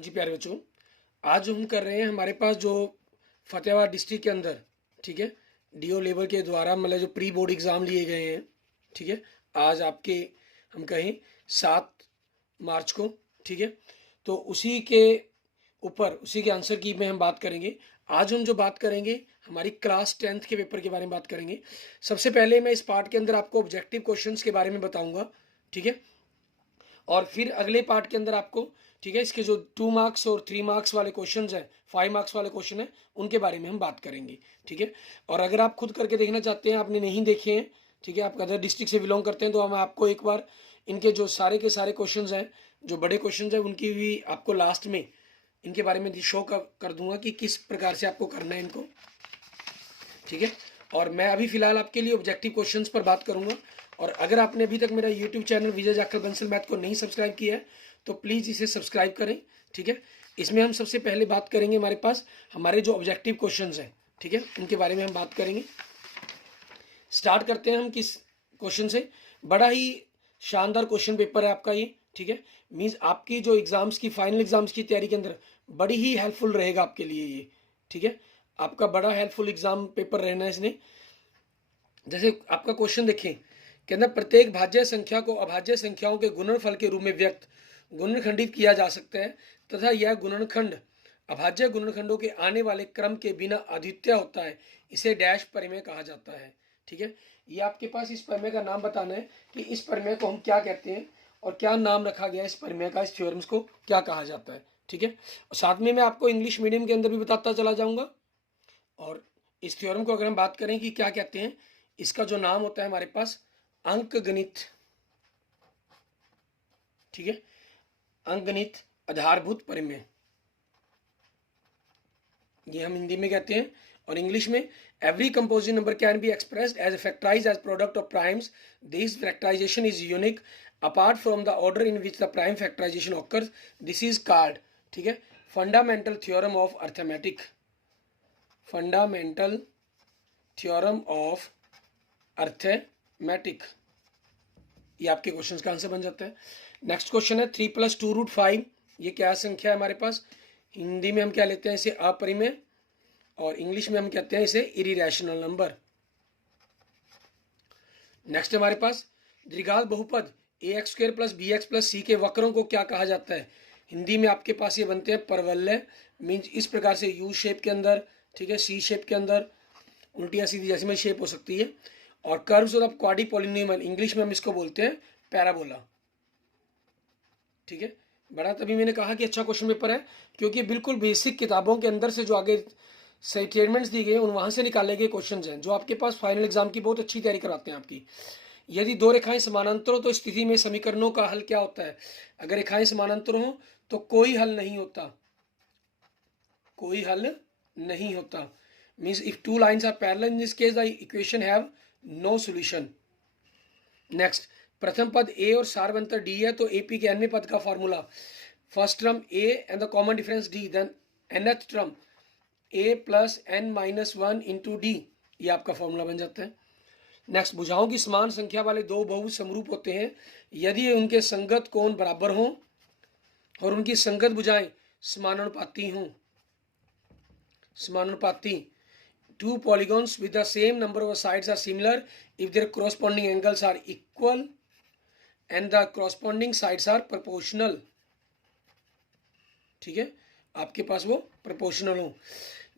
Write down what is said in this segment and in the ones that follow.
हाँ जी प्यारे बच्चों, आज हम कर रहे हैं हमारे पास जो फतेहाबाद डिस्ट्रिक्ट के अंदर, ठीक है, डीओ लेवल के द्वारा मतलब जो प्री बोर्ड एग्ज़ाम लिए गए हैं, ठीक है। आज आपके हम कहें 7 मार्च को, ठीक है। तो उसी के आंसर की में हम बात करेंगे। आज हम जो बात करेंगे हमारी क्लास 10th के पेपर के बारे में बात करेंगे। सबसे पहले मैं इस पार्ट के अंदर आपको ऑब्जेक्टिव क्वेश्चंस के बारे में बताऊंगा, ठीक है। और फिर अगले पार्ट के अंदर आपको, ठीक है, इसके जो 2 मार्क्स और 3 मार्क्स वाले क्वेश्चन हैं, 5 मार्क्स वाले क्वेश्चन हैं, उनके बारे में हम बात करेंगे, ठीक है। और अगर आप खुद करके देखना चाहते हैं, आपने नहीं देखे हैं, ठीक है, आप अदर डिस्ट्रिक्ट से बिलोंग करते हैं, तो हम आपको एक बार इनके जो सारे के सारे क्वेश्चन हैं, जो बड़े क्वेश्चन हैं, उनकी भी आपको लास्ट में इनके बारे में शो कर दूंगा कि किस प्रकार से आपको करना है इनको, ठीक है। और मैं अभी फिलहाल आपके लिए ऑब्जेक्टिव क्वेश्चंस पर बात करूंगा। और अगर आपने अभी तक मेरा यूट्यूब चैनल विजय जाखड़ बंसल मैथ को नहीं सब्सक्राइब किया है तो प्लीज़ इसे सब्सक्राइब करें, ठीक है। इसमें हम सबसे पहले बात करेंगे हमारे पास हमारे जो ऑब्जेक्टिव क्वेश्चंस हैं, ठीक है, उनके बारे में हम बात करेंगे। स्टार्ट करते हैं हम किस क्वेश्चन से। बड़ा ही शानदार क्वेश्चन पेपर है आपका ये, ठीक है। मीन्स आपकी जो एग्जाम्स की फाइनल एग्जाम्स की तैयारी के अंदर बड़ी ही हेल्पफुल रहेगा आपके लिए ये, ठीक है। आपका बड़ा हेल्पफुल एग्जाम पेपर रहना है इसने। जैसे आपका क्वेश्चन देखें, कहना प्रत्येक भाज्य संख्या को अभाज्य संख्याओं के गुणनफल के रूप में व्यक्त गुणनखंडित किया जा सकता है तथा यह गुणनखंड अभाज्य गुणनखंडों के आने वाले क्रम के बिना अद्वितीय होता है, इसे डैश परिमेय कहा जाता है, ठीक है। ये आपके पास इस परिमेय का नाम बताना है कि इस परिमेय को हम क्या कहते हैं और क्या नाम रखा गया है इस परिमेय का, इस थ्योरम्स को क्या कहा जाता है, ठीक है। और साथ में मैं आपको इंग्लिश मीडियम के अंदर भी बताता चला जाऊंगा। और इस थ्योरम को अगर हम बात करें कि क्या कहते हैं, इसका जो नाम होता है हमारे पास अंकगणित, ठीक है, अंकगणित आधारभूत परिमेय, ये हम हिंदी में कहते हैं। और इंग्लिश में every composite number can be expressed as factorize as product of primes, this factorization is unique apart from the order in which the prime factorization occurs, this is called, ठीक है, fundamental theorem of arithmetic, fundamental theorem of arithmetic. ये आपके question का answer बन जाता है। Next question है 3 + 2√5, ये क्या संख्या है हमारे पास। हिंदी में हम क्या लेते हैं इसे, अपरिमेय, और इंग्लिश में हम कहते हैं इसे इरिरेशनल नंबर। नेक्स्ट हमारे पास द्विघात बहुपद ax² + bx + c के वक्रों को क्या कहा जाता है। हिंदी में आपके पास ये बनते हैं परवलय, मीन्स इस प्रकार से यू शेप के अंदर, ठीक है, सी शेप के अंदर, उल्टिया सीधी जैसी में शेप हो सकती है। और curves of quadri polynomial, English में हम इसको बोलते हैं पैराबोला, ठीक है। बड़ा तभी मैंने कहा कि अच्छा क्वेश्चन पेपर है, क्योंकि बिल्कुल बेसिक किताबों के अंदर से जो आगे स्टेटमेंट्स दी गई उन वहां से निकाले गए क्वेश्चंस हैं जो आपके पास फाइनल एग्जाम की बहुत अच्छी तैयारी कराते हैं आपकी। यदि दो रेखाएं समानांतर हो तो स्थिति में समीकरणों का हल क्या होता है। अगर रेखाएं समानांतर हो तो कोई हल नहीं होता, कोई हल नहीं होता। Means if two lines are parallel in this case the equation have no solution. Next, प्रथम पद ए और सार्वंतर डी है तो एपी के अन्य पद का formula, first term a and the common difference d, then nth term a + n-1 into d, ये आपका फॉर्मूला बन जाता है। नेक्स्ट, भुजाओं की समान संख्या वाले दो बहुभुज समरूप होते हैं यदि उनके संगत कोण बराबर हों और उनकी संगत भुजाएं समानुपाती हों। समानुपाती, two polygons with the same number of sides are similar if their corresponding angles are equal and the corresponding sides are proportional, ठीक है, आपके पास वो प्रोपोर्शनल हो।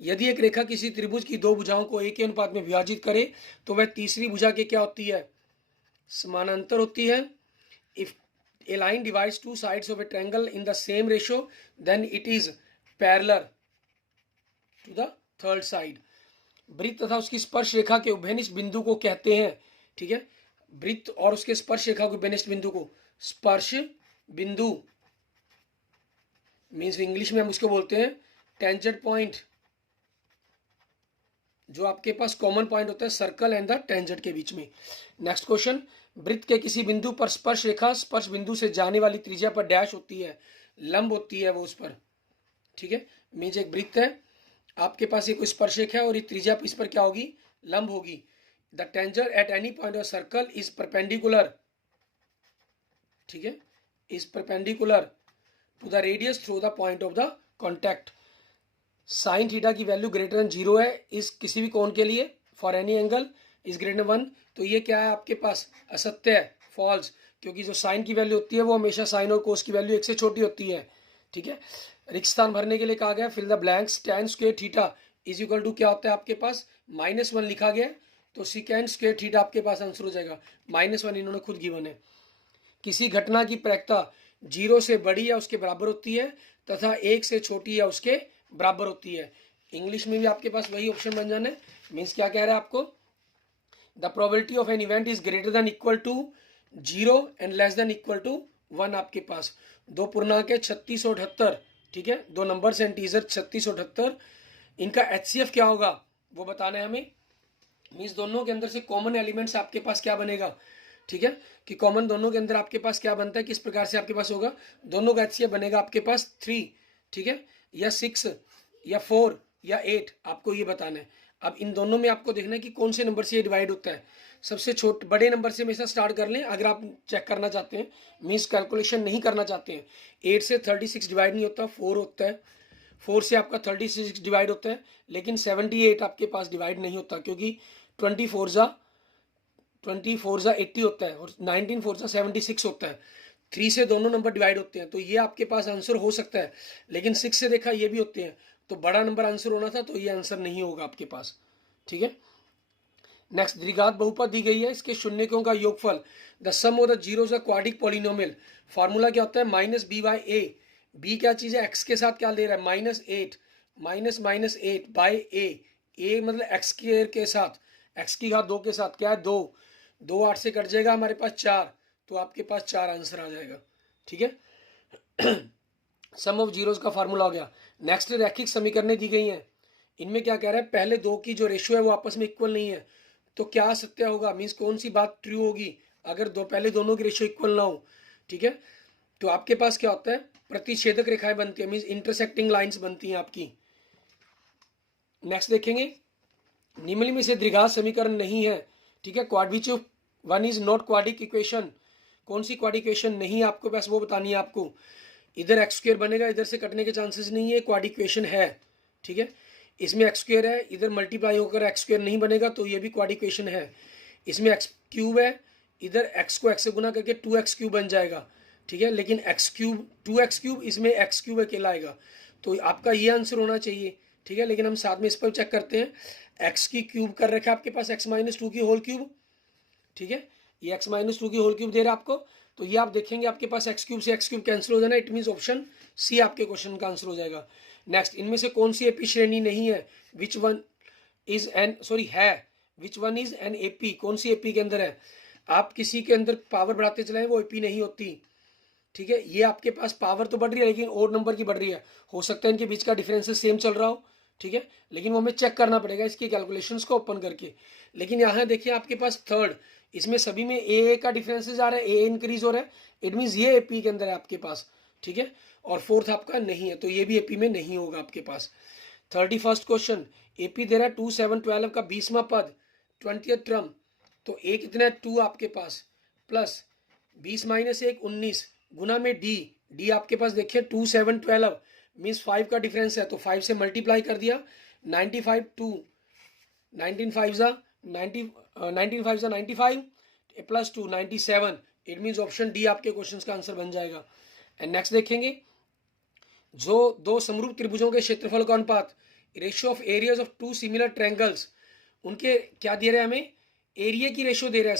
यदि एक रेखा किसी त्रिभुज की दो भुजाओं को एक के अनुपात में विभाजित करे तो वह तीसरी भुजा के क्या होती है, समानांतर होती है। If a line divides two sides of a triangle in the same ratio then it is parallel to the third side। वृत्त तथा उसकी स्पर्श रेखा के उभयनिष्ठ बिंदु को कहते हैं, ठीक है, वृत्त और उसके स्पर्श रेखा के उभयनिष्ठ बिंदु को स्पर्श बिंदु, मीन्स इंग्लिश में हम उसको बोलते हैं टेंजेंट पॉइंट। जो आपके पास कॉमन पॉइंट होता है सर्कल एंड द टेंजेंट के बीच में। नेक्स्ट क्वेश्चन, वृत्त के किसी बिंदु पर स्पर्श रेखा स्पर्श बिंदु से जाने वाली त्रिज्या पर डैश होती है, लंब होती है वो उस पर, ठीक है। मीन्स एक वृत्त है, आपके पास ये कोई स्पर्श रेखा है और ये त्रिज्या इस पर क्या होगी, लंब होगी। The tangent at any point of circle is perpendicular, ठीक है, is perpendicular to the radius through the point of the contact. Sine theta की वैल्यू ग्रेटर देन 0 है इस किसी भी कोण के लिए, for any angle is greater than 1। तो ये क्या है आपके पास, असत्य है, फॉल्स, क्योंकि जो साइन की वैल्यू होती है वो हमेशा साइन और कोस की वैल्यू 1 से छोटी होती है। ठीक है, रिक्त स्थान भरने के लिए कहा गया fill the blanks. Tan square theta is equal to क्या होता है आपके पास, -1 लिखा गया है, तो सिकेंड स्क्वायर थीटा आपके पास आंसर हो जाएगा। -1 इन्होंने खुद गिवन है। किसी घटना की प्रायिकता 0 से बड़ी या उसके बराबर होती है तथा 1 से छोटी या उसके बराबर होती है। इंग्लिश में भी आपके पास वही ऑप्शन बन जाना है। मीन्स क्या कह रहा है आपको, the probability of an event is greater than equal to 0 and less than equal to 1। आपके पास दो पूर्णांक है 3678, ठीक है, दो नंबर एंटीजर 3678, इनका HCF क्या होगा वो बताना है हमें। मीन्स दोनों के अंदर से कॉमन एलिमेंट्स आपके पास क्या बनेगा, ठीक है, कि कॉमन दोनों के अंदर आपके पास क्या बनता है, किस प्रकार से आपके पास होगा। दोनों का HCF बनेगा आपके पास 3, ठीक है, या 6 या 4 या 8, आपको ये बताना है। अब इन दोनों में आपको देखना है कि कौन से नंबर से ये डिवाइड होता है। सबसे छोटे बड़े नंबर से हमेशा स्टार्ट कर लें अगर आप चेक करना चाहते हैं, मीन्स कैलकुलेशन नहीं करना चाहते हैं। 8 से 36 डिवाइड नहीं होता, 4 होता है। 4 से आपका 36 डिवाइड होता है, लेकिन 78 आपके पास डिवाइड नहीं होता, क्योंकि 24 जा 80 होता है और 19 4 जा 76 होता है। 3 से दोनों नंबर डिवाइड होते हैं, तो ये आपके पास आंसर हो सकता है। लेकिन 6 से देखा ये भी होते हैं, तो बड़ा नंबर आंसर होना था, तो ये आंसर नहीं होगा आपके पास। ठीक है, नेक्स्ट, द्विघात बहुपद दी गई है, इसके शून्यकों का योगफल, the sum of the zeros a quadric polynomial. Formula क्या होता है, -b/a। b क्या चीज़ है, x के साथ क्या ले रहा है, -8, -8 बाय a मतलब x स्क्वायर के साथ, x की घात 2 के साथ क्या है 2, 2 8 से कट जाएगा हमारे पास 4, तो आपके पास 4 आंसर आ जाएगा। ठीक है, सम ऑफ जीरोस का फार्मूला हो गया। नेक्स्ट, रैखिक समीकरणें दी गई हैं, इनमें क्या कह रहा है, पहले दो की जो रेशियो है वो आपस में इक्वल नहीं है, तो क्या सत्य होगा, मीन्स कौन सी बात ट्रू होगी अगर पहले दोनों की रेशियो इक्वल ना हो। ठीक है, तो आपके पास क्या होता है, प्रतिच्छेदक रेखाएं बनती है, मीन्स इंटरसेक्टिंग लाइंस बनती हैं आपकी। नेक्स्ट देखेंगे, निम्नलिखित में से द्विघात समीकरण नहीं है। ठीक है, quadric one is not quadric equation, कौन सी क्वाड्रिक इक्वेशन नहीं है आपको पास वो बतानी है आपको। इधर x स्क्वायर बनेगा, इधर से कटने के चांसेस नहीं है, क्वाड्रिक इक्वेशन है। ठीक है, इसमें x स्क्वायर है, इधर मल्टीप्लाई होकर x स्क्वायर नहीं बनेगा, तो ये भी क्वाड्रिक इक्वेशन है। इसमें x क्यूब है, इधर x को x से गुना करके 2x क्यूब बन जाएगा। ठीक है, लेकिन x क्यूब 2x क्यूब, इसमें x क्यूब अकेला आएगा, तो आपका ये आंसर होना चाहिए। ठीक है, लेकिन हम साथ में इस पर चेक करते हैं, x की क्यूब कर रखा है आपके पास x-2 की होल क्यूब। ठीक है, ये x-2 की होल क्यूब दे रहा है आपको, तो ये आप देखेंगे आपके पास x क्यूब से x क्यूब कैंसिल हो जाना, इट मीन्स ऑप्शन सी आपके क्वेश्चन का आंसर हो जाएगा। नेक्स्ट, इनमें से कौन सी एपी श्रेणी नहीं है, विच वन इज एन है, which one is an AP, कौन सी एपी के अंदर है। आप किसी के अंदर पावर बढ़ाते चलाएं वो एपी नहीं होती। ठीक है, ये आपके पास पावर तो बढ़ रही है लेकिन और नंबर की बढ़ रही है, हो सकता है इनके बीच का डिफरेंसेस सेम चल रहा हो। ठीक है, लेकिन वो हमें चेक करना पड़ेगा इसकी कैलकुलेशंस को ओपन करके। लेकिन यहाँ देखिए आपके पास थर्ड, इसमें सभी में ए का डिफरेंसेस आ रहा है, ए इंक्रीज हो रहा है, इट मीन्स ये एपी के अंदर है आपके पास। ठीक है, और फोर्थ आपका नहीं है, तो ये भी एपी में नहीं होगा आपके पास। 31st क्वेश्चन, एपी दे रहा है 2 7 12 का 20वां पद 20th टर्म, तो ए कितना है 2 आपके पास, प्लस 20 - 1 19 गुना में डी आपके पास देखिए 2 7 12 मीन्स 5 का डिफरेंस है, तो 5 से मल्टीप्लाई कर दिया, 95 2 19 5 जा 95 plus 2 97, it means option D आपके क्वेश्चन का आंसर बन जाएगा। एंड नेक्स्ट देखेंगे, जो दो समरूप त्रिभुजों के क्षेत्रफल का अनुपात, ratio of areas of two similar triangles, उनके क्या दे रहे हैं हमें, एरिया की रेशियो दे रहा है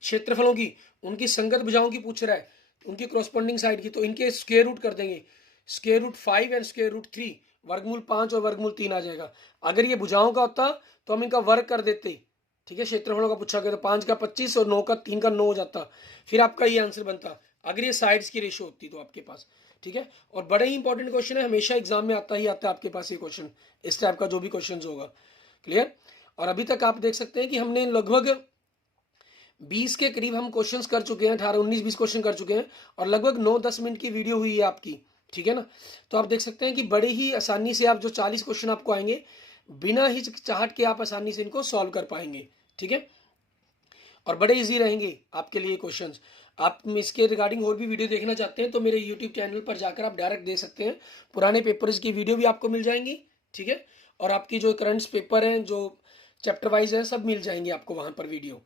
क्षेत्रफलों की, उनकी संगत भुजाओं की पूछ रहा है, उनकी क्रॉसपोंडिंग साइड की, तो इनके स्क्वायर रूट कर देंगे, square root 5 and square root 3, वर्गमूल 5 और वर्गमूल 3 आ जाएगा। अगर ये भुजाओं का होता तो हम इनका वर्ग कर देते। ठीक है, क्षेत्रफलों का पूछा गया तो 5 का 25 और 9 का 3 का 9 हो जाता, फिर आपका ये आंसर बनता अगर ये साइड्स की रेशियो होती तो आपके पास। ठीक है, और बड़ा ही इंपॉर्टेंट क्वेश्चन है, हमेशा एग्जाम में आता ही आता है आपके पास ये क्वेश्चन, इस टाइप का जो भी क्वेश्चन होगा। क्लियर, और अभी तक आप देख सकते हैं कि हमने लगभग 20 के करीब हम क्वेश्चंस कर चुके हैं, 18 19 20 क्वेश्चन कर चुके हैं, और लगभग 9-10 मिनट की वीडियो हुई है आपकी। ठीक है ना, तो आप देख सकते हैं कि बड़े ही आसानी से आप जो 40 क्वेश्चन आपको आएंगे, बिना हिचकिचाहट के आप आसानी से इनको सॉल्व कर पाएंगे। ठीक है, और बड़े इजी रहेंगे आपके लिए क्वेश्चंस। आप इसके रिगार्डिंग और भी वीडियो देखना चाहते हैं तो मेरे यूट्यूब चैनल पर जाकर आप डायरेक्ट देख सकते हैं, पुराने पेपर्स की वीडियो भी आपको मिल जाएंगी, ठीक है। और आपकी जो करंट्स पेपर हैं जो चैप्टर वाइज हैं सब मिल जाएंगे आपको वहाँ पर वीडियो।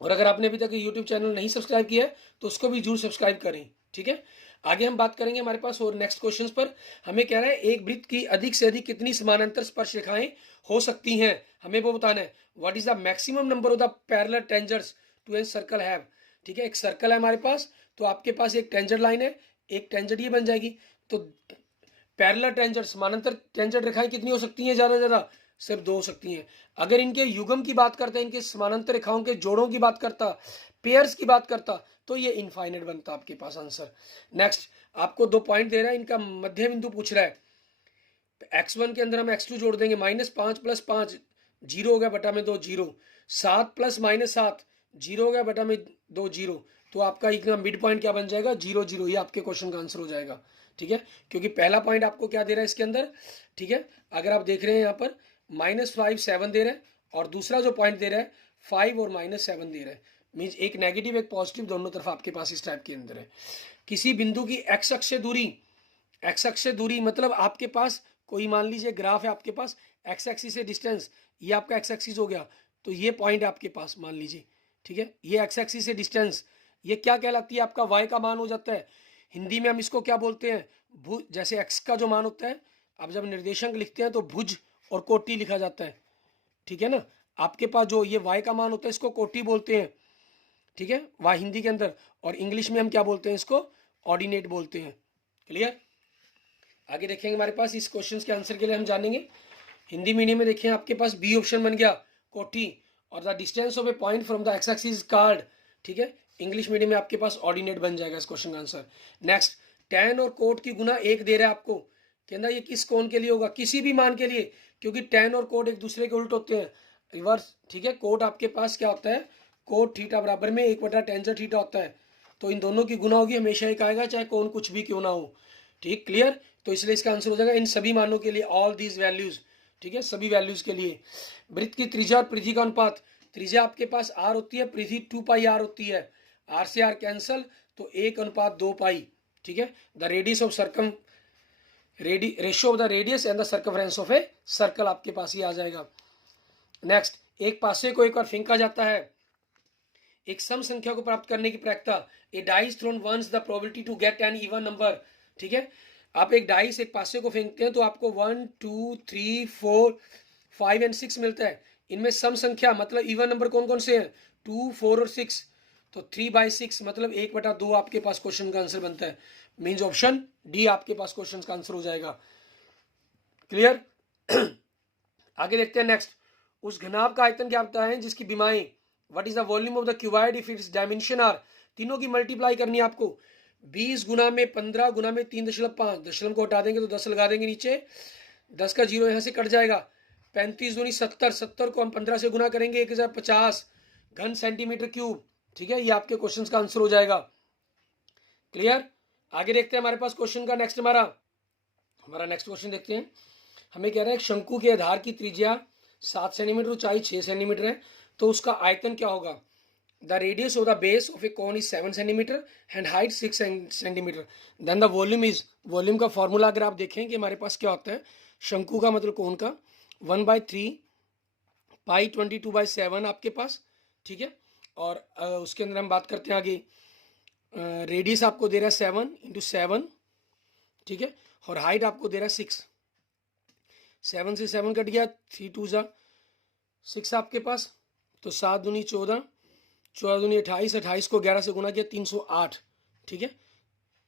और अगर आपने अभी तक यूट्यूब चैनल नहीं सब्सक्राइब किया है तो उसको भी जरूर सब्सक्राइब करें, ठीक है। आगे हम बात करेंगे हमारे पास और नेक्स्ट क्वेश्चंस पर। हमें कह रहा है एक वृत्त की अधिक से अधिक कितनी समानांतर स्पर्श रेखाएं हो सकती हैं, हमें वो बताना है। What is the maximum number of the parallel tangents to a circle have, ठीक है। एक सर्कल है हमारे पास, तो आपके पास एक टेंजेंट लाइन है, एक टेंजेंट ये बन जाएगी। तो पैरेलल टेंजेंट समानांतर टेंजेंट रेखाएं कितनी हो सकती हैं, ज्यादा ज्यादा सिर्फ 2 हो सकती हैं। अगर इनके युग्म की बात करते हैं, इनके समानांतर रेखाओं के जोड़ों की बात करता, पेयर्स की बात करता, तो ये इनफाइनाइट बनता आपके पास आंसर। नेक्स्ट आपको 2 पॉइंट दे रहा है, इनका मध्य बिंदु पूछ रहा है। x1 के अंदर हम x2 जोड़ देंगे, -5 + 5 0 हो गया बटा में 2 0, 7 + -7 0 हो गया बटा में 2 0। तो आपका इतना मिड पॉइंट क्या बन जाएगा, 0 0। ये आपके क्वेश्चन का आंसर हो जाएगा, ठीक है। क्योंकि पहला पॉइंट आपको क्या दे रहा है इसके अंदर, ठीक है। अगर आप देख रहे हैं यहाँ पर -5 7 दे रहा है, और दूसरा जो पॉइंट दे रहा है 5 और -7 दे रहा है। मीन्स एक नेगेटिव एक पॉजिटिव दोनों तरफ आपके पास इस टाइप के अंदर है। किसी बिंदु की एक्स अक्ष से दूरी, एक्स अक्ष से दूरी मतलब आपके पास कोई मान लीजिए ग्राफ है आपके पास, एक्स एक्सिस से डिस्टेंस, ये आपका एक्स एक्सिस हो गया, तो ये पॉइंट आपके पास मान लीजिए, ठीक है। ये एक्स एक्सिस से डिस्टेंस, ये क्या कहलाती है, आपका वाई का मान हो जाता है। हिंदी में हम इसको क्या बोलते हैं, भुज। जैसे एक्स का जो मान होता है, अब जब निर्देशांक लिखते हैं तो भुज और कोटि लिखा जाता है, ठीक है ना। आपके पास जो ये वाई का मान होता है इसको कोटि बोलते हैं, ठीक है, वाई हिंदी के अंदर। और इंग्लिश में हम क्या बोलते हैं, इसको ऑर्डिनेट बोलते हैं। क्लियर। आगे देखेंगे हमारे पास इस क्वेश्चन के आंसर के लिए हम जानेंगे। हिंदी मीडियम में देखिए आपके पास बी ऑप्शन बन गया कोटि, और the distance of A point from the x axis card, ठीक है। इंग्लिश मीडियम में आपके पास ऑर्डिनेट बन जाएगा इस क्वेश्चन का आंसर। नेक्स्ट tan और कोट की गुना 1 दे रहा है आपको, कहना ये किस कोण के लिए होगा, किसी भी मान के लिए, क्योंकि tan और कोट एक दूसरे के उल्ट होते हैं, रिवर्स, ठीक है। कोट आपके पास क्या होता है, कोट थीटा बराबर में 1/tan थीटा होता है। तो इन दोनों की गुना होगी, हमेशा एक आएगा चाहे कोण कुछ भी क्यों ना हो, ठीक। क्लियर। तो इसलिए इसका आंसर हो जाएगा इन सभी मानों के लिए, ऑल दीज वैल्यूज, ठीक है, सभी वैल्यूज के लिए। वृत्त की त्रिज्या और परिधि का अनुपात, त्रिज्या आपके पास r होती है, परिधि 2πr होती है, r से r कैंसल, तो 1:2π, ठीक है। The radius of circum, ratio of the radius and the circumference of a circle आपके पास ही आ जाएगा। नेक्स्ट, एक पासे को एक बार फेंका जाता है, एक सम संख्या को प्राप्त करने की प्रक्रिया, a dice thrown once the probability to get an even number, ठीक है। आप एक डाइस एक पासे को फेंकते हैं तो आपको 1 2 3 4 5 एंड 6 मिलता है। इनमें सम संख्या मतलब इवन नंबर कौन कौन से हैं, 2 4 और 6, तो 3/6 मतलब 1/2 आपके पास क्वेश्चन का आंसर बनता है। मीन्स ऑप्शन डी आपके पास क्वेश्चन का आंसर हो जाएगा। क्लियर। आगे देखते हैं नेक्स्ट, उस घनाभ का आयतन क्या होता है जिसकी विमाएं, what is the volume of the cuboid if its dimension are, तीनों की मल्टीप्लाई करनी है आपको। 20 गुना में 15 गुना में 3.5, दशमलव को हटा देंगे तो 10 लगा देंगे नीचे, 10 का 0 यहाँ से कट जाएगा, 35 दूनी 70, 70 को हम 15 से गुना करेंगे 1050 घन सेंटीमीटर क्यूब, ठीक है। ये आपके क्वेश्चन का आंसर हो जाएगा। क्लियर। आगे देखते हैं हमारे पास क्वेश्चन का नेक्स्ट, हमारा नेक्स्ट क्वेश्चन देखते हैं। हमें कह रहा है शंकु के आधार की त्रिज्या 7 सेंटीमीटर, ऊंचाई 6 सेंटीमीटर है, तो उसका आयतन क्या होगा। The radius of the base of a cone is 7 centimetre and height 6 centimetre, then the volume is, volume का फॉर्मूला अगर आप देखें कि हमारे पास क्या होता है, शंकु का मतलब कोन का 1/3 पाई 22/7 आपके पास, ठीक है। और उसके अंदर हम बात करते हैं आगे, रेडियस आपको दे रहा है 7 × 7, ठीक है। और हाइट आपको दे रहा है 6, 7 से 7 कट गया, 3 2 जा 6 आपके पास, तो 7 दूनी 14, 14 दूनी 28, 28 को 11 से गुना किया 308, ठीक है।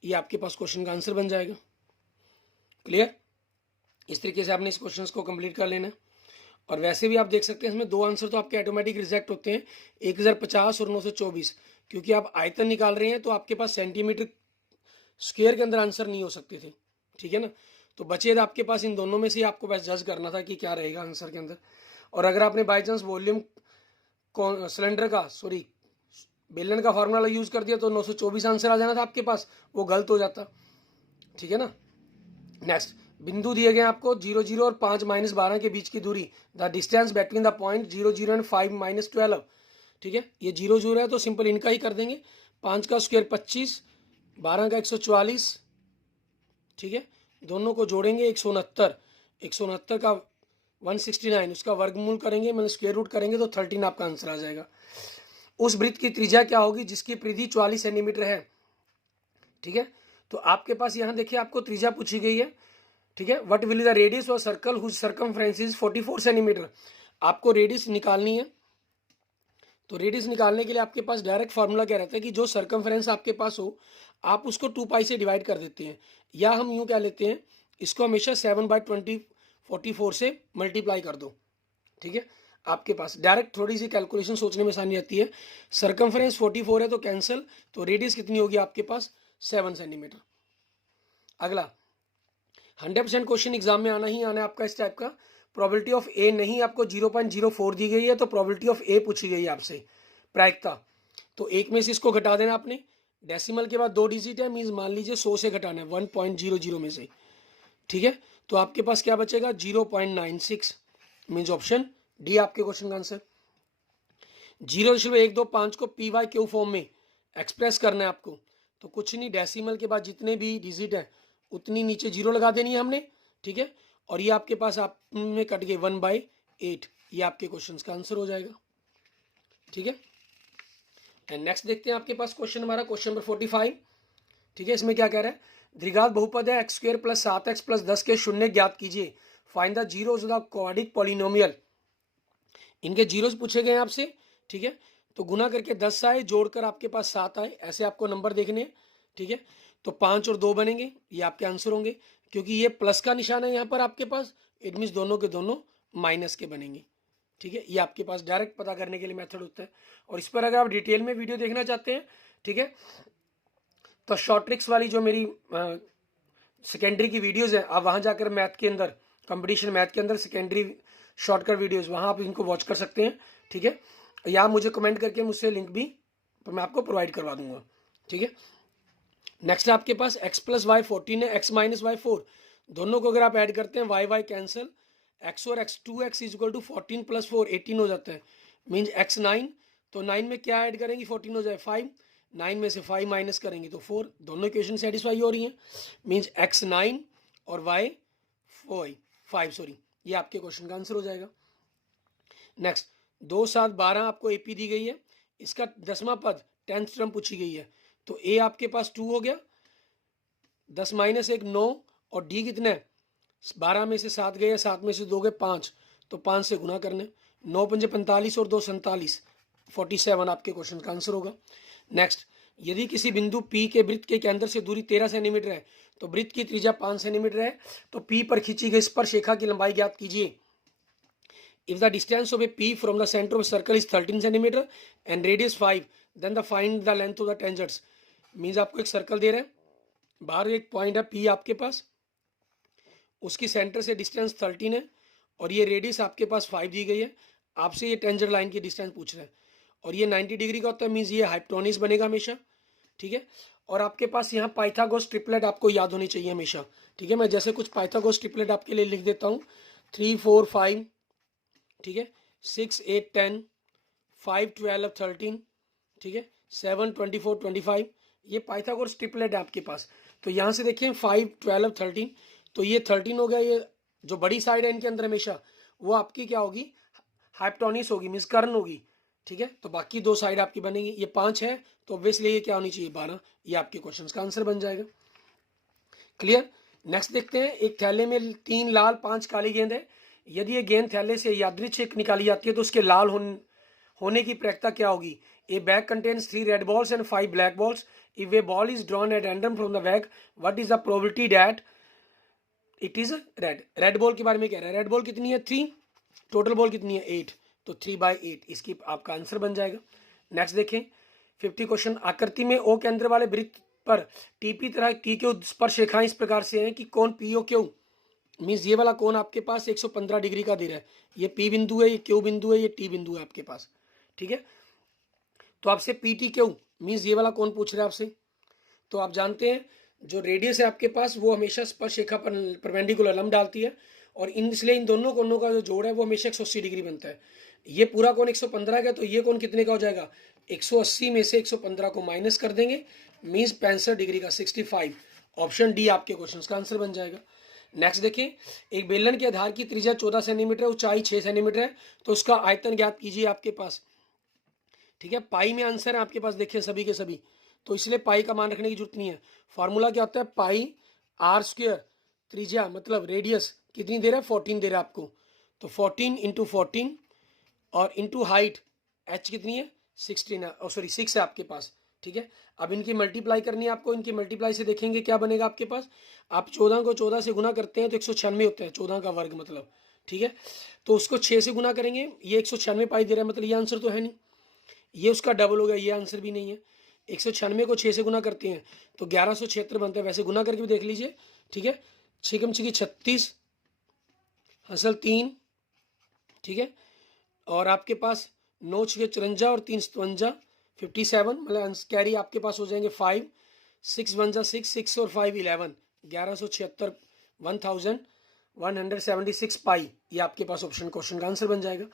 ये आपके पास क्वेश्चन का आंसर बन जाएगा। क्लियर। इस तरीके से आपने इस क्वेश्चन को कंप्लीट कर लेना है। और वैसे भी आप देख सकते हैं इसमें 2 आंसर तो आपके ऑटोमेटिक रिजेक्ट होते हैं, 1050 और 924, क्योंकि आप आयतन निकाल रहे हैं तो आपके पास सेंटीमीटर स्क्वायर के अंदर आंसर नहीं हो सकते थे, ठीक है ना। तो बचे आपके पास इन दोनों में से आपको बस जज करना था कि क्या रहेगा आंसर के अंदर। और अगर आपने बाई चांस वॉल्यूम सिलेंडर का बेलन का फार्मूला यूज कर दिया तो 924 आंसर आ जाना था आपके पास, वो गलत हो जाता, ठीक है ना। नेक्स्ट, बिंदु दिए गए आपको 0 0 और 5 -12 के बीच की दूरी, the distance between the point 0 0 and 5 -12, ठीक है। ये 0 0 है तो सिंपल इनका ही कर देंगे, 5 का स्क्वायर 25, 12 का 144, ठीक है, दोनों को जोड़ेंगे 169, 169 का 169, उसका वर्गमूल करेंगे मतलब स्क्वायर रूट करेंगे तो 13 आपका आंसर आ जाएगा। उस वृत्त की त्रिज्या क्या होगी जिसकी परिधि 44 सेंटीमीटर है, ठीक है। तो आपके पास यहाँ देखिए आपको त्रिज्या पूछी गई है, ठीक है। What will the radius of circle whose circumference is 44 centimetre. आपको रेडियस निकालनी है, तो रेडियस निकालने के लिए आपके पास डायरेक्ट फार्मूला क्या रहता है कि जो सर्कमफ्रेंस आपके पास हो आप उसको 2 पाई से डिवाइड कर देते हैं, या हम यूँ क्या लेते हैं, इसको हमेशा 7/20 से मल्टीप्लाई कर दो, ठीक है। आपके पास डायरेक्ट थोड़ी सी कैलकुलेशन सोचने में आसानी आती है। सर्कमफ्रेंस 44 है तो कैंसिल, तो रेडियस कितनी होगी आपके पास 7 सेंटीमीटर। अगला 100% क्वेश्चन एग्जाम में आना ही आना है आपका इस टाइप का। प्रोबेबिलिटी ऑफ ए नहीं, आपको 0.04 दी गई है तो प्रोबेबिलिटी ऑफ ए पूछी गई है आपसे, प्रायिकता। तो एक में से इसको घटा देना आपने, डेसिमल के बाद 2 डिजिट है, मीन्स मान लीजिए 100 से घटाना है 1.00 में से, ठीक है। तो आपके पास क्या बचेगा 0.96, मीन्स ऑप्शन डी आपके क्वेश्चन का आंसर। 0.125 को पी वाई क्यू फॉर्म में एक्सप्रेस करना है आपको, तो कुछ नहीं, डेसिमल के बाद जितने भी डिजिट है उतनी नीचे जीरो लगा देनी है हमने, ठीक है। और ये आपके पास आप में कट गए 1/8, ये आपके क्वेश्चन का आंसर हो जाएगा, ठीक है। एंड नेक्स्ट देखते हैं आपके पास क्वेश्चन हमारा, क्वेश्चन नंबर 45, ठीक है। इसमें क्या कह रहा है, द्विघात बहुपद है x² + 7x + 10 के शून्य ज्ञात कीजिए, find the zeros of the quadric polynomial. इनके जीरोज पूछे गए हैं आपसे, ठीक है। तो गुना करके 10 आए, जोड़कर आपके पास 7 आए, ऐसे आपको नंबर देखने हैं, ठीक है। तो 5 और 2 बनेंगे, ये आपके आंसर होंगे, क्योंकि ये प्लस का निशान है यहाँ पर आपके पास, इट मीन्स दोनों के दोनों माइनस के बनेंगे, ठीक है। ये आपके पास डायरेक्ट पता करने के लिए मेथड होता है। और इस पर अगर आप डिटेल में वीडियो देखना चाहते हैं, ठीक है, तो शॉर्ट ट्रिक्स वाली जो मेरी सेकेंडरी की वीडियोस है, आप वहाँ जाकर मैथ के अंदर, कंपटीशन मैथ के अंदर सेकेंडरी शॉर्टकट वीडियोस, वहाँ आप इनको वॉच कर सकते हैं, ठीक है। या मुझे कमेंट करके मुझसे लिंक भी मैं आपको प्रोवाइड करवा दूंगा, ठीक है। नेक्स्ट आपके पास x + y 14 है, x - y 4, दोनों को अगर आप ऐड करते हैं y कैंसिल, x और x 2x = 14 + 4 18 हो जाता है, मीन्स x 9, तो 9 में क्या ऐड करेंगे 14 हो जाए 5, 9 में से 5 माइनस करेंगे तो 4, दोनों इक्वेशन सेटिस्फाई हो रही हैं, मीन्स x 9 और y 5 सॉरी, ये आपके क्वेश्चन का आंसर हो जाएगा। नेक्स्ट 2 7 12 आपको एपी दी गई है, इसका 10वां पद 10th टर्म पूछी गई है, तो ए आपके पास 2 हो गया, 10 - 1 9, और डी कितना है 12 में से 7 गए, 7 में से 2 गए 5, तो 5 से गुना करने, 9 × 5 = 45 और 2 47, 47 आपके क्वेश्चन का आंसर होगा। नेक्स्ट, यदि किसी बिंदु P के वृत्त के केंद्र से दूरी 13 सेंटीमीटर है तो वृत्त की त्रिज्या 5 सेंटीमीटर है, तो P पर खींची गई स्पर्शरेखा की लंबाई ज्ञात कीजिए। If the distance of a P from the center of a circle is 13 cm and radius 5, then the find the length of the tangents। Means आपको एक सर्कल दे रहे हैं, बाहर एक पॉइंट है P आपके पास, उसकी सेंटर से डिस्टेंस 13 है और ये रेडियस आपके पास 5 दी गई है, आपसे ये टेंजेंट लाइन की डिस्टेंस पूछ रहे हैं, और ये 90 डिग्री का होता है, मीन्स ये हाइपोटेन्यूज बनेगा हमेशा, ठीक है। और आपके पास यहाँ पाइथागोरस ट्रिपलेट आपको याद होनी चाहिए हमेशा, ठीक है। मैं जैसे कुछ पाइथागोरस ट्रिपलेट आपके लिए लिख देता हूँ, 3 4 5, ठीक है, 6 8 10, 5 12 13, ठीक है, 7 24 25, ये पाइथागोरस ट्रिपलेट है आपके पास। तो यहाँ से देखिए 5 12 13, तो ये 13 हो गया, ये जो बड़ी साइड है इनके अंदर हमेशा वो आपकी क्या होगी हाइपोटेन्यूज होगी, मीन्स कर्ण होगी, ठीक है। तो बाकी 2 साइड आपकी बनेगी, ये 5 है तो ऑब्वियसली ये क्या होनी चाहिए 12, ये आपके क्वेश्चन का आंसर बन जाएगा। क्लियर। नेक्स्ट देखते हैं, एक थैले में 3 लाल 5 काली गेंद है, यदि ये गेंद थैले से यादृच्छिक निकाली जाती है तो उसके लाल होने की प्रायिकता क्या होगी। ए bag contains 3 red balls and 5 black balls, if A ball is drawn at random from the bag, what is the probability that it is red. Red ball के बारे में कह रहा है, रेड बॉल कितनी है 3, टोटल बॉल कितनी है 8, तो 3/8 इसकी आपका आंसर बन जाएगा। नेक्स्ट देखें 50 क्वेश्चन, आकृति में ओ केंद्र वाले वृत्त पर टीपी तरह टी के स्पर्श रेखाएं इस प्रकार से हैं कि कोण पीओ क्यू, मीन्स ये वाला कोण आपके पास 115 डिग्री का दे रहा है, ये पी बिंदु है, ये क्यू बिंदु है, ये टी बिंदु है आपके पास, ठीक है। तो आपसे पी टी क्यू मीन्स ये वाला कोण पूछ रहा है आपसे, तो आप जानते हैं जो रेडियस है आपके पास वो हमेशा स्पर्शरेखा पर परपेंडिकुलर लंब डालती है, और इसलिए इन दोनों कोणों का जो जोड़ है वो हमेशा 180 डिग्री बनता है। ये पूरा कोण 115 का, तो ये कोण कितने का हो जाएगा 180 में से 115 को माइनस कर देंगे, मीन्स 65 डिग्री का 65। ऑप्शन डी आपके क्वेश्चन का आंसर बन जाएगा। नेक्स्ट देखिए, एक बेलन के आधार की त्रिज्या 14 सेंटीमीटर है, ऊंचाई 6 सेंटीमीटर है, तो उसका आयतन ज्ञात कीजिए आपके पास। ठीक है, पाई में आंसर है आपके पास, देखिए सभी के सभी, तो इसलिए पाई का मान रखने की जरूरत नहीं है। फॉर्मूला क्या होता है, पाई आर स्क्वायर, त्रिज्या मतलब रेडियस कितनी दे रहा है, 14 दे रहा है आपको, तो 14 इंटू 14 और इंटू हाइट एच कितनी है, 16 है, सॉरी 6 है आपके पास। ठीक है, अब इनकी मल्टीप्लाई करनी है आपको, इनकी मल्टीप्लाई से देखेंगे क्या बनेगा आपके पास। आप 14 को 14 से गुना करते हैं तो 196 होता है, 14 का वर्ग मतलब। ठीक है, तो उसको 6 से गुना करेंगे, ये 196 पाई दे रहा है, मतलब ये आंसर तो है नहीं, ये उसका डबल हो गया, ये आंसर भी नहीं है। 196 को 6 से गुना करते हैं तो 1176 बनता है, वैसे गुना करके भी देख लीजिए। ठीक है, छिकम छिकी 36 हसल 3, ठीक है, और आपके पास 9 छः 54 और 3 57, 57 मतलब कैरी आपके पास हो जाएंगे 5, 6 1 जा 6, 6 और 5 11, 1176 1176 पाई, ये आपके पास ऑप्शन क्वेश्चन का आंसर बन जाएगा।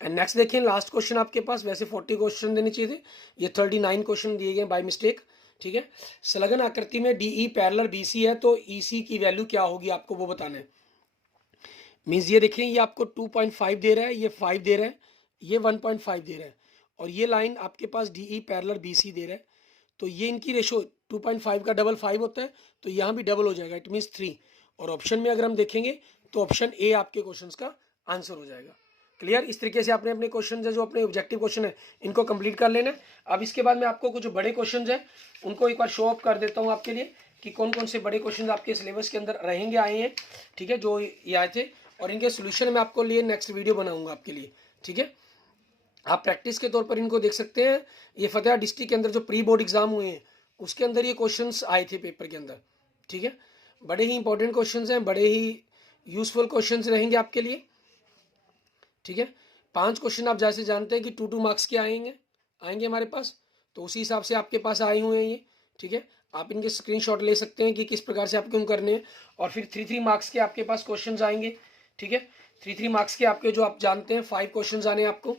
एंड नेक्स्ट देखिए, लास्ट क्वेश्चन आपके पास, वैसे 40 क्वेश्चन देने चाहिए थे, ये 39 क्वेश्चन दिए गए बाय मिस्टेक। ठीक है, संलग्न आकृति में डीई पैरेलल बीसी है, तो ईसी की वैल्यू क्या होगी आपको वो बताना है। मीन्स ये देखिए, ये आपको 2.5 दे रहा है, ये 5 दे रहा है, ये 1.5 दे रहा है, और ये लाइन आपके पास डीई पैरेलल बीसी दे रहा है, तो ये इनकी रेशो 2.5 का डबल 5 होता है, तो यहाँ भी डबल हो जाएगा, इट मीन्स 3। और ऑप्शन में अगर हम देखेंगे तो ऑप्शन ए आपके क्वेश्चन का आंसर हो जाएगा। क्लियर, इस तरीके से आपने अपने क्वेश्चन जो अपने ऑब्जेक्टिव क्वेश्चन है इनको कंप्लीट कर लेना है। अब इसके बाद मैं आपको कुछ बड़े क्वेश्चन है उनको एक बार शो अप कर देता हूँ आपके लिए, कि कौन कौन से बड़े क्वेश्चन आपके सिलेबस के अंदर रहेंगे, आए हैं। ठीक है, जो ये आए थे, और इनके सोल्यूशन मैं आपको लिए नेक्स्ट वीडियो बनाऊंगा आपके लिए। ठीक है, आप प्रैक्टिस के तौर पर इनको देख सकते हैं। ये फतेहा डिस्ट्रिक्ट के अंदर जो प्री बोर्ड एग्जाम हुए हैं उसके अंदर ये क्वेश्चंस आए थे पेपर के अंदर। ठीक है, बड़े ही इंपॉर्टेंट क्वेश्चंस हैं, बड़े ही यूजफुल क्वेश्चंस रहेंगे आपके लिए। ठीक है, 5 क्वेश्चन आप जैसे जानते हैं कि 2 मार्क्स के आएंगे हमारे पास, तो उसी हिसाब से आपके पास आए हुए हैं ये। ठीक है, आप इनके स्क्रीनशॉट ले सकते हैं कि किस प्रकार से आपको करने हैं, और फिर 3 मार्क्स के आपके पास क्वेश्चन आएंगे। ठीक है, 3 मार्क्स के आपके जो आप जानते हैं 5 क्वेश्चन आने आपको।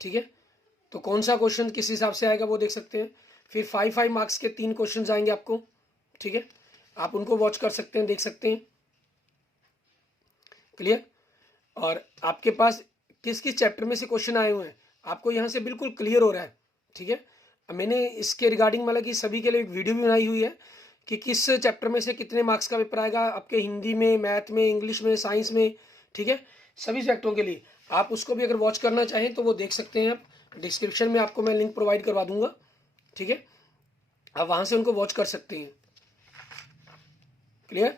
ठीक है, तो कौन सा क्वेश्चन किस हिसाब से आएगा वो देख सकते हैं। फिर 5 मार्क्स के 3 क्वेश्चन आएंगे आपको। ठीक है, आप उनको वॉच कर सकते हैं, देख सकते हैं। क्लियर, और आपके पास किस किस चैप्टर में से क्वेश्चन आए हुए हैं आपको यहाँ से बिल्कुल क्लियर हो रहा है। ठीक है, मैंने इसके रिगार्डिंग मतलब कि सभी के लिए एक वीडियो भी बनाई हुई है कि किस चैप्टर में से कितने मार्क्स का पेपर आएगा आपके, हिंदी में, मैथ में, इंग्लिश में, साइंस में। ठीक है, सभी सब्जेक्टों के लिए आप उसको भी अगर वॉच करना चाहें तो वो देख सकते हैं आप, डिस्क्रिप्शन में आपको मैं लिंक प्रोवाइड करवा दूंगा। ठीक है, आप वहाँ से उनको वॉच कर सकते हैं। क्लियर,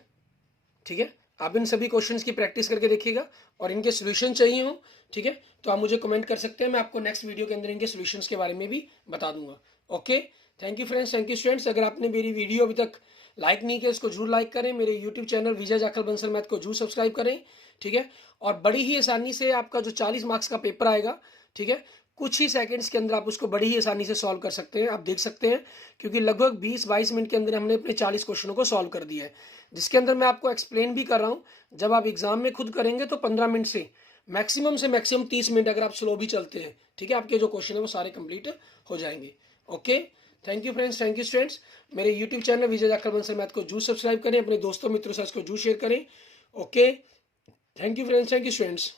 ठीक है, आप इन सभी क्वेश्चंस की प्रैक्टिस करके देखिएगा, और इनके सोल्यूशन चाहिए हो, ठीक है, तो आप मुझे कमेंट कर सकते हैं, मैं आपको नेक्स्ट वीडियो के अंदर इनके सोल्यूशंस के बारे में भी बता दूंगा। Okay, thank you friends, thank you students. अगर आपने मेरी वीडियो अभी तक लाइक नहीं किया इसको जरूर लाइक करें, मेरे यूट्यूब चैनल विजय जाखल बंसल मैथ को जरूर सब्सक्राइब करें। ठीक है, और बड़ी ही आसानी से आपका जो 40 मार्क्स का पेपर आएगा, ठीक है, कुछ ही सेकंड्स के अंदर आप उसको बड़ी ही आसानी से सॉल्व कर सकते हैं, आप देख सकते हैं, क्योंकि लगभग 20-22 मिनट के अंदर हमने अपने 40 क्वेश्चनों को सॉल्व कर दिया है, जिसके अंदर मैं आपको एक्सप्लेन भी कर रहा हूँ। जब आप एग्जाम में खुद करेंगे तो 15 मिनट से मैक्सिमम 30 मिनट अगर आप स्लो भी चलते हैं, ठीक है, आपके जो क्वेश्चन है वो सारे कंप्लीट हो जाएंगे। Okay, thank you friends, thank you students. मेरे यूट्यूब चैनल विजय जाखल बंसल मैथ को जरूर सब्सक्राइब करें, अपने दोस्तों मित्रों से इसको जरूर शेयर करें। Okay, thank you friends, thank you students.